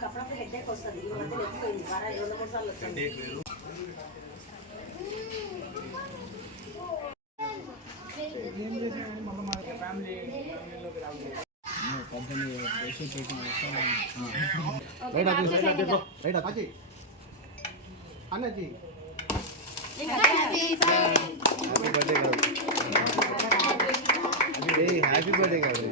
నాకు అప్పుడప్పుడు హెడ్ఏక్ వస్తుంది. ఈ మధ్య ఎక్కువైంది, 2-3 సార్లు వచ్చింది. అన్నజీ హ్యాపీ బర్త్డే కాదు.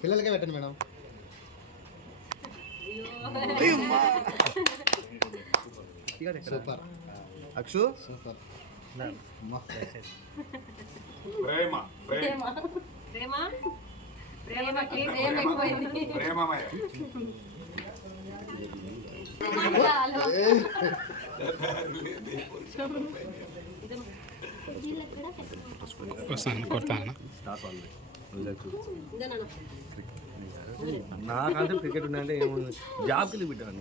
పిల్లలకే పెట్టండి మేడం. Super Akshu, super. ప్రేమ ప్రేమ ప్రేమ ప్రేమకి ప్రేమ ఎక్కువైంది. ప్రేమమయ కొడతాను. నాకంటే క్రికెట్ ఉన్నాయంటే ఏముంది, జాబ్కి వెళ్ళి పెట్టాను.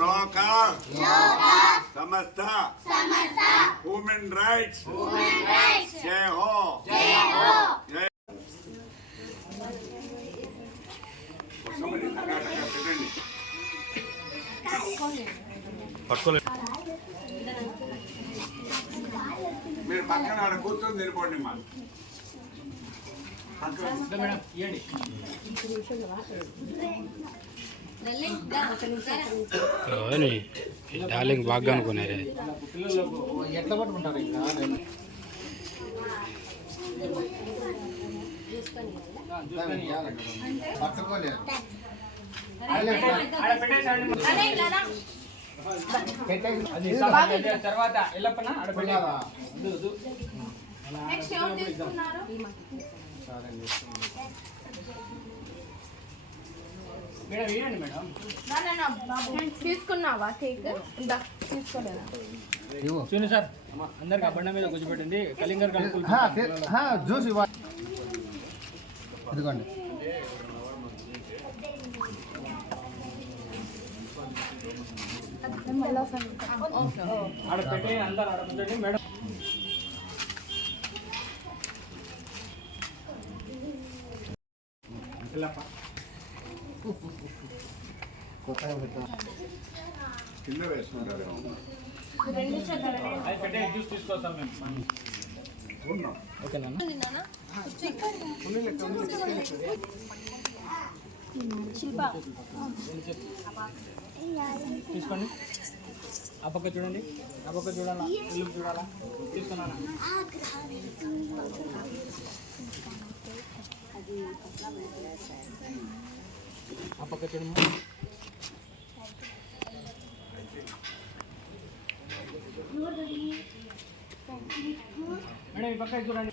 లోక సమస్త హ్యూమన్ రైట్స్ జై హో జై. మీరు పక్కన ఆడ కూర్చొని తిరిపోండి మా డార్లింగ్ బాగా అనుకున్నారే. ఎట్లా పట్టుకుంటారు ఇంకా పట్టుకోలేదు. తర్వాత ఎల్లప్పన మేడం ఏంటండి మేడం తీసుకున్నావా కేక్? తీసుకోలేదా? చూడండి సార్, అందరికి బండ మీద కూర్చోబెట్టండి. కలింగర్ జ్యూస్ ఇవ్వాలి. ఇదిగోండి. ఆడ పెట్టి అందరు ఆడ కూర్చోండి మేడం. కింద వేసుకుంటారేమో. అది పెట్టే జ్యూస్ తీసుకొస్తాం మేము. ఓకేనా? తీసుకోండి. ఆ పక్క చూడండి, ఆ పక్క చూడాలా, ఇల్లు చూడాలా, తీసుకున్నానా? ఆ పక్క చూడమ్మా. మేడం ఈ పక్క చూడండి.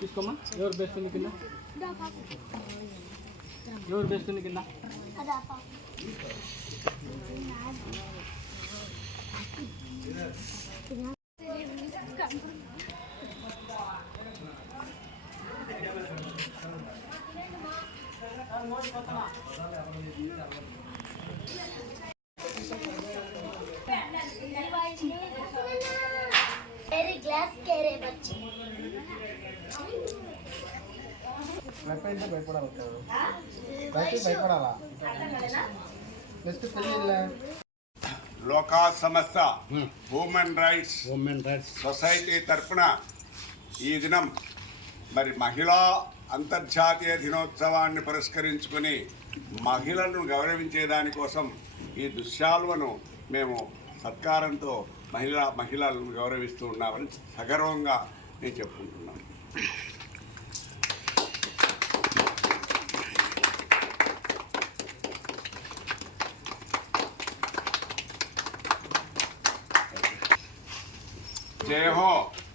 తీసుకోమ్మా. ఎవరు బేస్తుంది కింద? ఎవరు బేస్తుంది కింద? భయపడాలా? నెక్స్ట్ పెళ్ళి లోకా సంస్థ హ్యూమన్ రైట్స్ సొసైటీ తరఫున ఈ దినం మరి మహిళా అంతర్జాతీయ దినోత్సవాన్ని పురస్కరించుకొని మహిళలను గౌరవించే దానికోసం ఈ దుశ్శాలువను మేము సత్కారంతో మహిళలను గౌరవిస్తూ ఉన్నామని సగర్వంగా నేను చెప్పుకుంటున్నాను. జయహో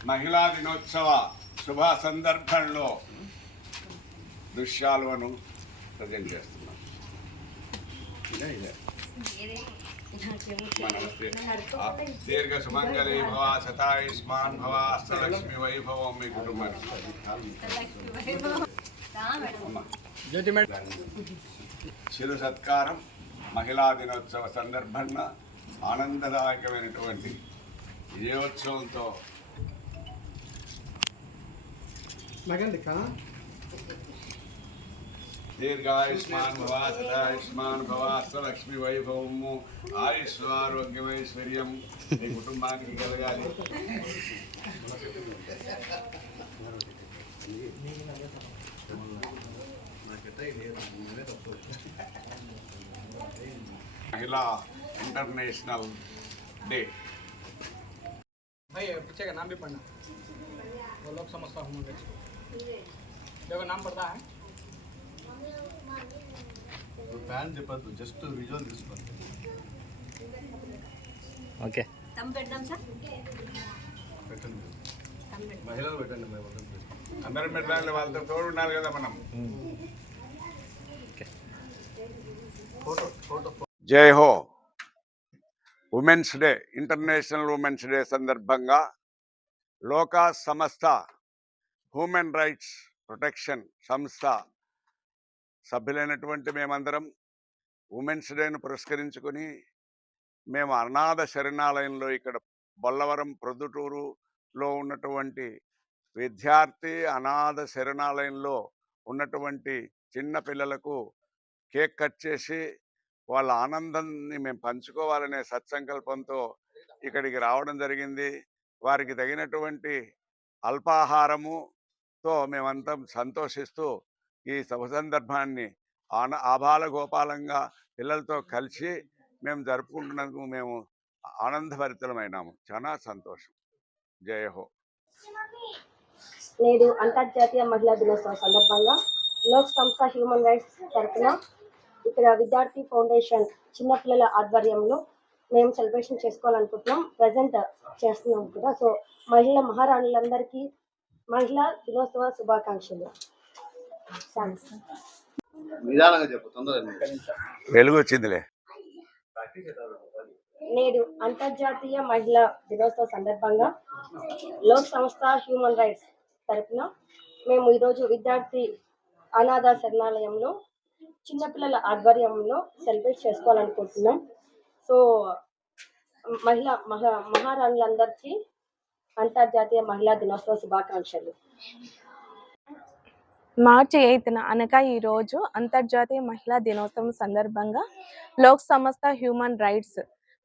మహిళా దినోత్సవ శుభ సందర్భంలో దృశ్యాలను ప్రజెంట్ చేస్తున్నాం. నమస్తే. దీర్ఘ సుమంగళి భవ, శతాయుష్మాన్ భవ, అష్టలక్ష్మి వైభవం మీ కుటుంబానికి. జ్యోతి మేడం చిరు సత్కారం మహిళా దినోత్సవ సందర్భంగా ఆనందదాయకమైనటువంటి విజయోత్సవంతో దీర్ఘాయుష్మాన్ భవ, శతాయుష్మాన్ భవ, అష్టలక్ష్మి వైభవము, ఆయుష్వారోగ్యమైశ్వర్యం మీ కుటుంబానికి కలగాలి. महिला इंटरनेशनल डे। भाई बच्चे का नाम भी पढ़ना, वो लोग समझता हूँ देखो नाम पढ़ता है। ప్యాన్ చెప్పద్దు, జస్ట్ విజువల్ తీసుకోండి. ఓకే పెట్టండి, మహిళలు పెట్టండి. మేము అందరం పెట్టాలి, వాళ్ళతో తోడు ఉండాలి కదా మనం. ఫోటో ఫోటో జై హో women's day, international women's day సందర్భంగా లోకా సంస్థ హ్యూమన్ రైట్స్ ప్రొటెక్షన్ సంస్థ సభ్యులైనటువంటి మేమందరం ఉమెన్స్ డేను పురస్కరించుకొని మేము అనాథ శరణాలయంలో ఇక్కడ బొల్లవరం ప్రొద్దుటూరులో ఉన్నటువంటి విద్యార్థి అనాథ శరణాలయంలో ఉన్నటువంటి చిన్న పిల్లలకు కేక్ కట్ చేసి వాళ్ళ ఆనందాన్ని మేము పంచుకోవాలనే సత్సంకల్పంతో ఇక్కడికి రావడం జరిగింది. వారికి తగినటువంటి అల్పాహారముతో మేమంతా సంతోషిస్తూ ఈ శుభ సందర్భాన్ని ఆబాల గోపాలంగా పిల్లలతో కలిసి మేము జరుపుకుంటున్నందుకు మేము ఆనందభరితమైనాము. చాలా సంతోషం. జయ హో. నేడు అంతర్జాతీయ మహిళా దినోత్సవం సందర్భంగా లోక్ సంస్థ హ్యూమన్ రైట్స్ తరఫున ఇక్కడ విద్యార్థి ఫౌండేషన్ చిన్నపిల్లల ఆధ్వర్యంలో మేము సెలబ్రేషన్ చేసుకోవాలనుకుంటున్నాం, ప్రజెంట్ చేస్తున్నాం కూడా. సో మహిళా మహారాణులందరికీ మహిళా దినోత్సవ శుభాకాంక్షలు. నిదానంగా చెప్పు, తొందరగా. వెలుగు వచ్చిందిలే. నేడు అంతర్జాతీయ మహిళా దినోత్సవ సందర్భంగా లోక్ సంస్థ హ్యూమన్ రైట్స్ తరఫున మేము ఈరోజు విద్యార్థి అనాథ శరణాలయంలో చిన్నపిల్లల ఆధ్వర్యంలో సెలబ్రేట్ చేసుకోవాలనుకుంటున్నాం. సో మహారాణులందరికీ అంతర్జాతీయ మహిళా దినోత్సవ శుభాకాంక్షలు. మార్చి 8న అనగా ఈరోజు అంతర్జాతీయ మహిళా దినోత్సవం సందర్భంగా లోక్ సంస్థ హ్యూమన్ రైట్స్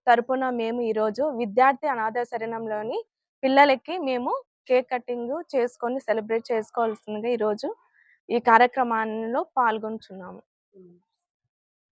తరపున మేము ఈరోజు విద్యార్థి అనాథ శరణంలోని పిల్లలకి మేము కేక్ కటింగ్ చేసుకొని సెలబ్రేట్ చేసుకోవాల్సిందిగా ఈరోజు ఈ కార్యక్రమాల్లో పాల్గొంటున్నాము.